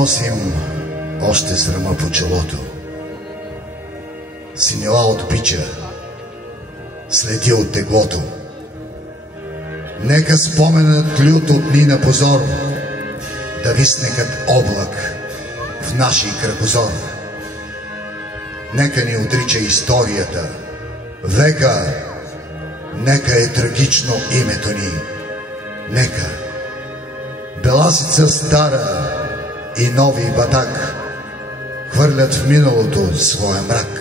носим още срама по челото. Синела от бича следи от теглото. Нека споменът лют от дни на позор да висне като облак в нашия кръгозор. Нека ни отрича историята, века, нека е трагично името ни. Нека Беласица стара и нови батак хвърлят в миналото своя мрак.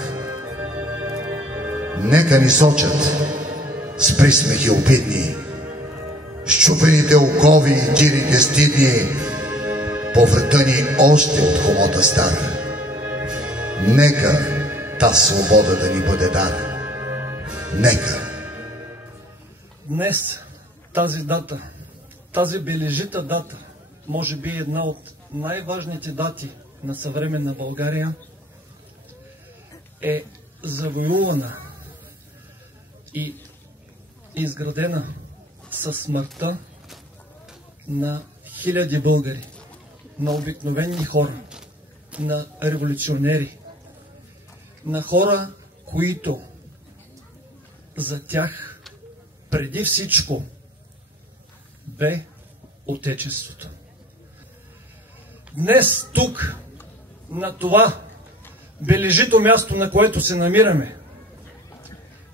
Нека ни сочат с присмехи обидни, счупените окови и тирите стидни по врата ни още от хомота стара. Нека та свобода да ни бъде дар. Нека. Днес тази дата, тази бележита дата, може би една от най-важните дати на съвременна България, е завоювана и изградена със смъртта на хиляди българи, на обикновени хора, на революционери, на хора, които за тях преди всичко бе Отечеството. Днес тук, на това бележито място, на което се намираме,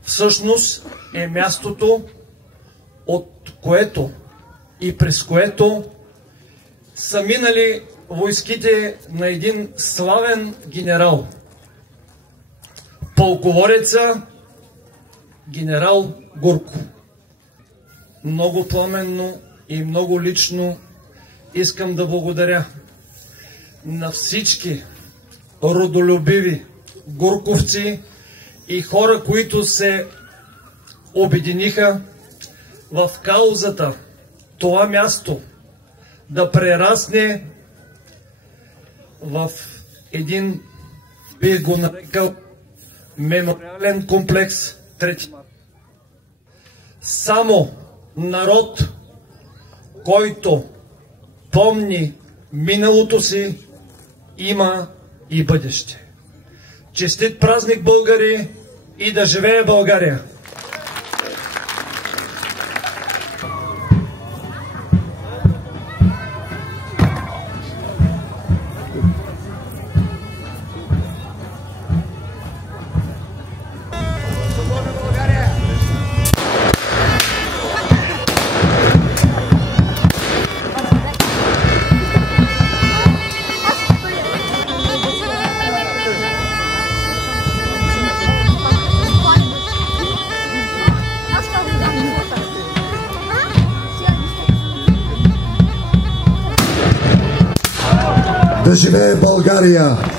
всъщност е мястото, от което и през което са минали войските на един славен генерал, полководеца генерал Гурко. Много пламенно и много лично искам да благодаря на всички родолюбиви гурковци и хора, които се обединиха в каузата това място да прерасне в един, бих го нарекал, мемориален комплекс Трети март. Само народ, който помни миналото си, има и бъдеще. Честит празник, българи, и да живее България! Да живее България!